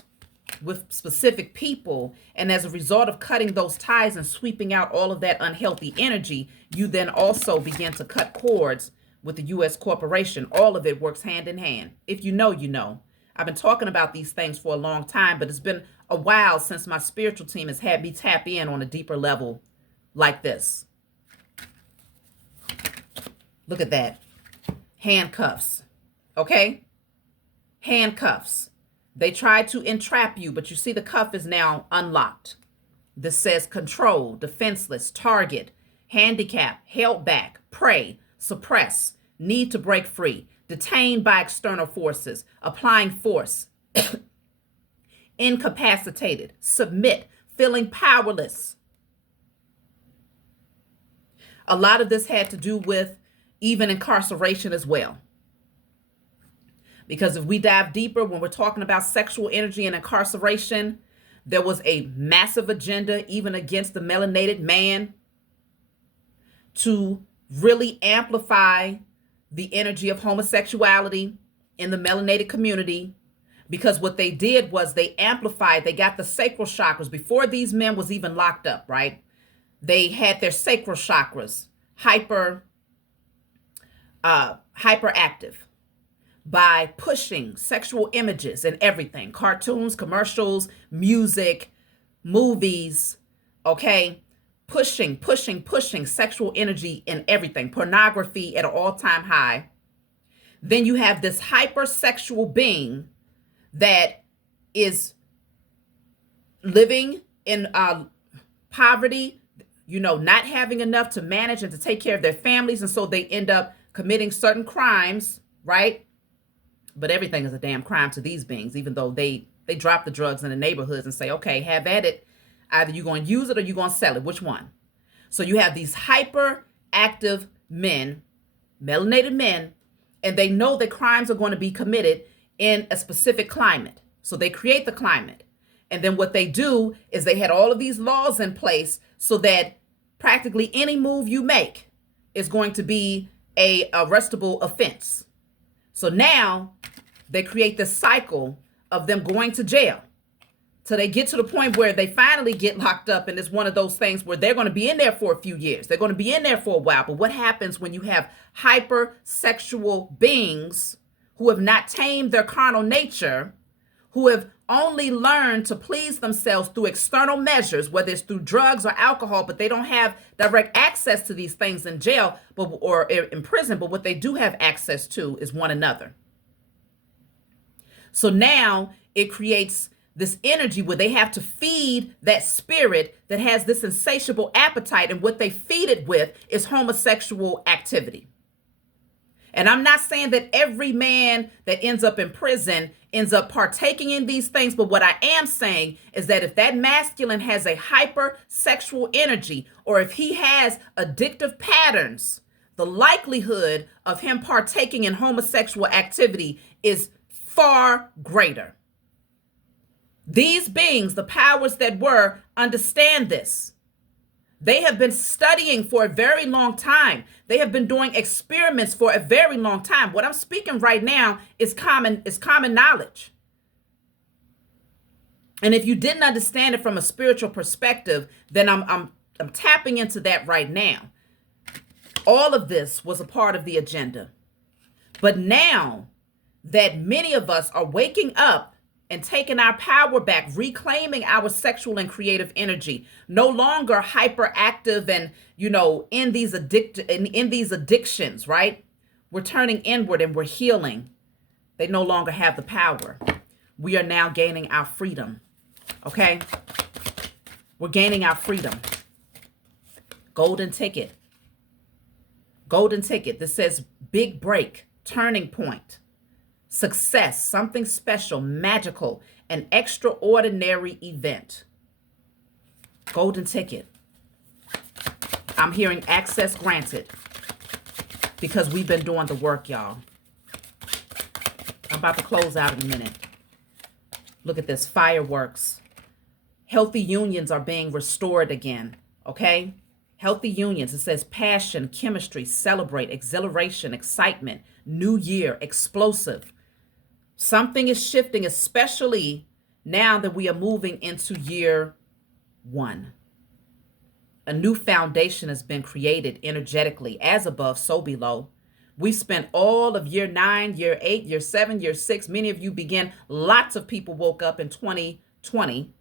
with specific people. And as a result of cutting those ties and sweeping out all of that unhealthy energy, you then also began to cut cords with the U.S. corporation. All of it works hand in hand. If you know, you know. I've been talking about these things for a long time, but it's been a while since my spiritual team has had me tap in on a deeper level like this. Look at that. Handcuffs. Okay? Handcuffs. They tried to entrap you, but you see the cuff is now unlocked. This says control, defenseless, target, handicap, held back, prey, suppress, need to break free, detained by external forces, applying force, incapacitated, submit, feeling powerless. A lot of this had to do with even incarceration as well. Because if we dive deeper, when we're talking about sexual energy and incarceration, there was a massive agenda even against the melanated man to really amplify the energy of homosexuality in the melanated community. Because what they did was they amplified, they got the sacral chakras before these men was even locked up, right? They had their sacral chakras hyperactive by pushing sexual images and everything, cartoons, commercials, music, movies, okay? Pushing sexual energy in everything, pornography at an all-time high. Then you have this hypersexual being that is living in poverty, not having enough to manage and to take care of their families. And so they end up committing certain crimes, right? But everything is a damn crime to these beings, even though they drop the drugs in the neighborhoods and say, okay, have at it. Either you're going to use it or you're going to sell it. Which one? So you have these hyperactive men, melanated men, and they know that crimes are going to be committed in a specific climate. So they create the climate. And then what they do is they had all of these laws in place so that practically any move you make is going to be a arrestable offense. So now they create this cycle of them going to jail till they get to the point where they finally get locked up. And it's one of those things where they're going to be in there for a few years. They're going to be in there for a while. But what happens when you have hypersexual beings who have not tamed their carnal nature, who have only learned to please themselves through external measures, whether it's through drugs or alcohol, but they don't have direct access to these things in jail or in prison, but what they do have access to is one another. So now it creates this energy where they have to feed that spirit that has this insatiable appetite, and what they feed it with is homosexual activity. And I'm not saying that every man that ends up in prison ends up partaking in these things. But what I am saying is that if that masculine has a hypersexual energy, or if he has addictive patterns, the likelihood of him partaking in homosexual activity is far greater. These beings, the powers that were, understand this. They have been studying for a very long time. They have been doing experiments for a very long time. What I'm speaking right now is common knowledge. And if you didn't understand it from a spiritual perspective, then I'm tapping into that right now. All of this was a part of the agenda. But now that many of us are waking up and taking our power back, reclaiming our sexual and creative energy, no longer hyperactive and, in these addictions, right? We're turning inward and we're healing. They no longer have the power. We are now gaining our freedom. Okay? We're gaining our freedom. Golden ticket. Golden ticket. This says big break, turning point, success, something special, magical, an extraordinary event. Golden ticket. I'm hearing access granted because we've been doing the work, y'all. I'm about to close out in a minute. Look at this, fireworks. Healthy unions are being restored again, okay? Healthy unions, it says passion, chemistry, celebrate, exhilaration, excitement, new year, explosive. Something is shifting, especially now that we are moving into year 1. A new foundation has been created energetically, as above, so below. We spent all of year 9, year 8, year 7, year 6. Many of you began, lots of people woke up in 2020,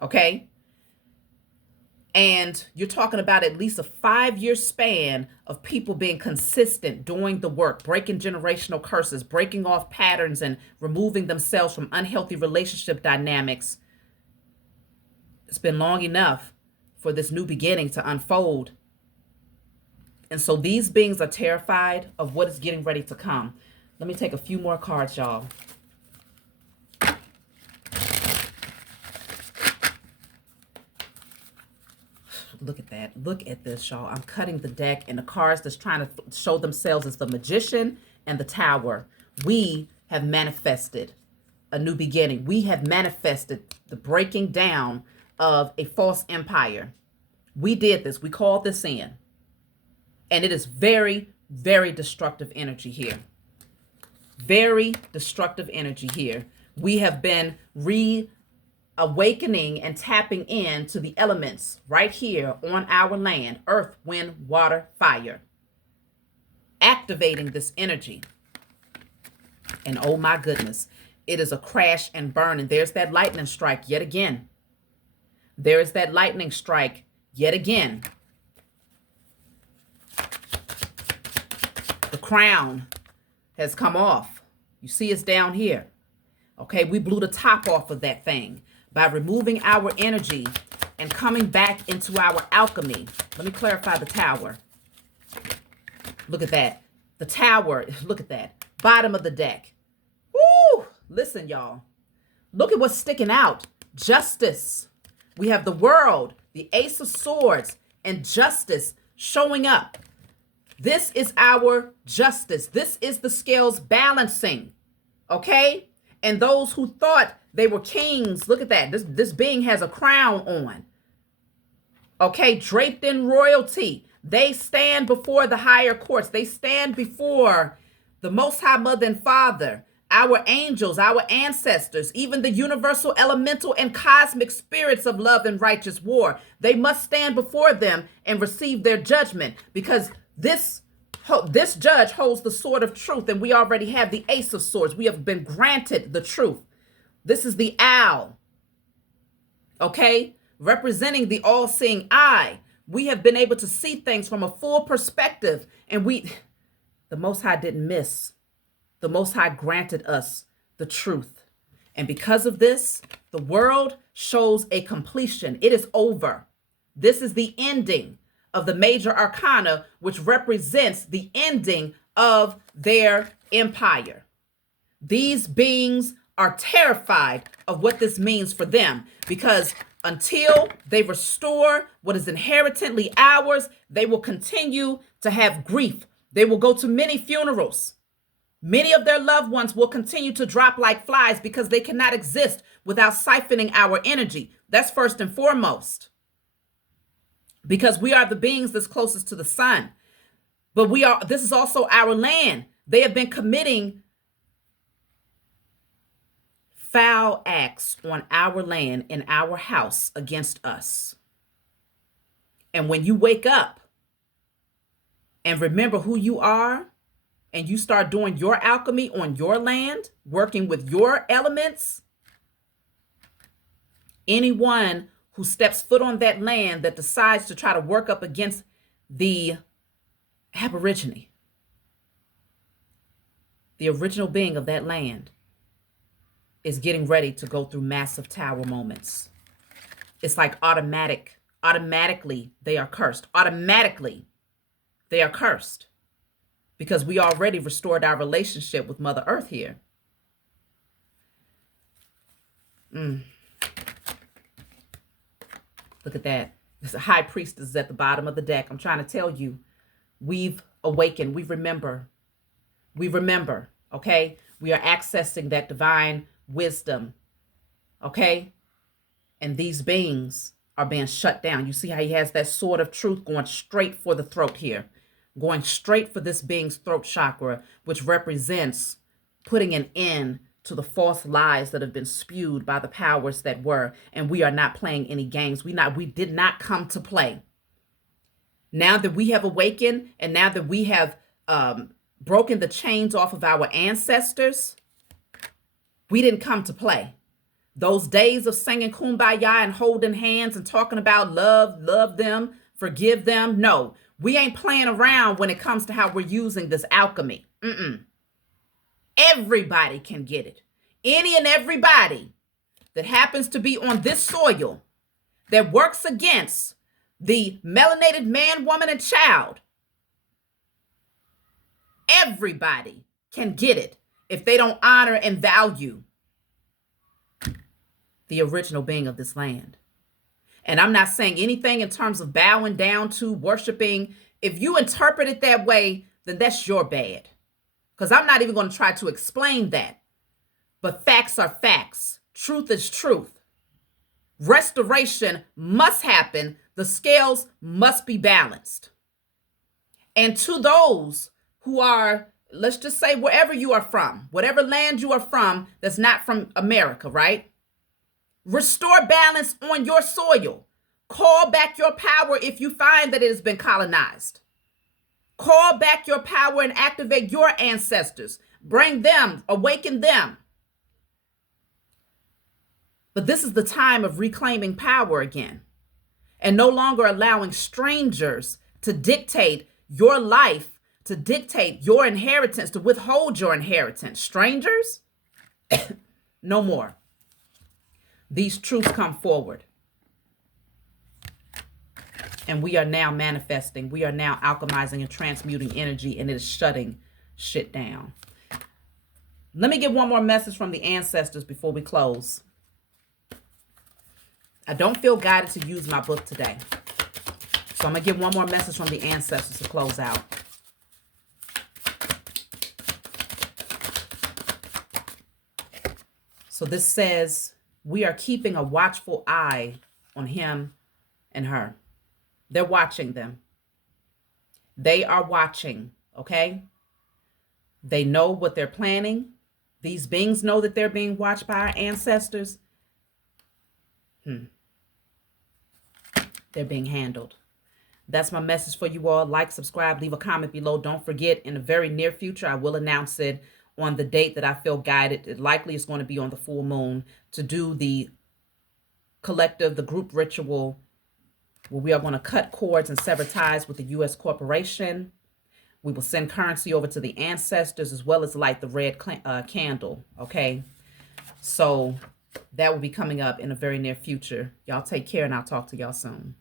okay? And you're talking about at least a 5-year span of people being consistent, doing the work, breaking generational curses, breaking off patterns and removing themselves from unhealthy relationship dynamics. It's been long enough for this new beginning to unfold. And so these beings are terrified of what is getting ready to come. Let me take a few more cards, y'all. Look at that. Look at this, y'all. I'm cutting the deck, and the cards that's trying to show themselves as the Magician and the Tower. We have manifested a new beginning. We have manifested the breaking down of a false empire. We did this. We called this in. And it is very, very destructive energy here. Very destructive energy here. We have been reawakening and tapping into the elements right here on our land. Earth, wind, water, fire. Activating this energy. And oh my goodness, it is a crash and burn. And there's that lightning strike yet again. There is that lightning strike yet again. The crown has come off. You see it's down here. Okay, we blew the top off of that thing by removing our energy and coming back into our alchemy. Let me clarify the Tower. Look at that. The Tower, look at that. Bottom of the deck. Woo! Listen, y'all. Look at what's sticking out. Justice. We have the World, the Ace of Swords, and justice showing up. This is our justice. This is the scales balancing, okay? And those who thought they were kings, look at that. This being has a crown on, okay? Draped in royalty. They stand before the higher courts. They stand before the Most High Mother and Father, our angels, our ancestors, even the universal elemental and cosmic spirits of love and righteous war. They must stand before them and receive their judgment, because this judge holds the sword of truth, and we already have the Ace of Swords. We have been granted the truth. This is the owl, okay? Representing the all-seeing eye. We have been able to see things from a full perspective, and the Most High didn't miss. The Most High granted us the truth. And because of this, the world shows a completion. It is over. This is the ending of the major arcana, which represents the ending of their empire. These beings are terrified of what this means for them, because until they restore what is inherently ours, they will continue to have grief. They will go to many funerals. Many of their loved ones will continue to drop like flies because they cannot exist without siphoning our energy. That's first and foremost. Because we are the beings that's closest to the sun. But this is also our land. They have been committing foul acts on our land, in our house, against us. And when you wake up and remember who you are, and you start doing your alchemy on your land, working with your elements, anyone who steps foot on that land that decides to try to work up against the Aborigine, the original being of that land, is getting ready to go through massive tower moments. It's like automatically they are cursed. Automatically they are cursed because we already restored our relationship with Mother Earth here. Look at that. There's a high priestess at the bottom of the deck. I'm trying to tell you, we've awakened. We remember, okay? We are accessing that divine wisdom, okay? And these beings are being shut down. You see how he has that sword of truth going straight for the throat here, going straight for this being's throat chakra, which represents putting an end to the false lies that have been spewed by the powers that were. And we are not playing any games. We did not come to play. Now that we have awakened, and now that we have broken the chains off of our ancestors, we didn't come to play. Those days of singing Kumbaya and holding hands and talking about love them, forgive them. No, we ain't playing around when it comes to how we're using this alchemy. Everybody can get it. Any and everybody that happens to be on this soil that works against the melanated man, woman, and child, everybody can get it if they don't honor and value the original being of this land. And I'm not saying anything in terms of bowing down to, worshiping. If you interpret it that way, then that's your bad. Because I'm not even going to try to explain that. But facts are facts. Truth is truth. Restoration must happen. The scales must be balanced. And to those who are, let's just say wherever you are from, whatever land you are from that's not from America, right? Restore balance on your soil. Call back your power if you find that it has been colonized. Call back your power and activate your ancestors. Bring them, awaken them. But this is the time of reclaiming power again, and no longer allowing strangers to dictate your life, to dictate your inheritance, to withhold your inheritance. Strangers? No more. These truths come forward. And we are now manifesting. We are now alchemizing and transmuting energy, and it is shutting shit down. Let me get one more message from the ancestors before we close. I don't feel guided to use my book today. So I'm going to get one more message from the ancestors to close out. So this says, we are keeping a watchful eye on him and her. They're watching them. They are watching, okay? They know what they're planning. These beings know that they're being watched by our ancestors. They're being handled. That's my message for you all. Like, subscribe, leave a comment below. Don't forget, in the very near future, I will announce it on the date that I feel guided. It likely is going to be on the full moon, to do the collective, the group ritual, where we are going to cut cords and sever ties with the U.S. corporation. We will send currency over to the ancestors, as well as light the red candle, okay? So that will be coming up in the very near future. Y'all take care, and I'll talk to y'all soon.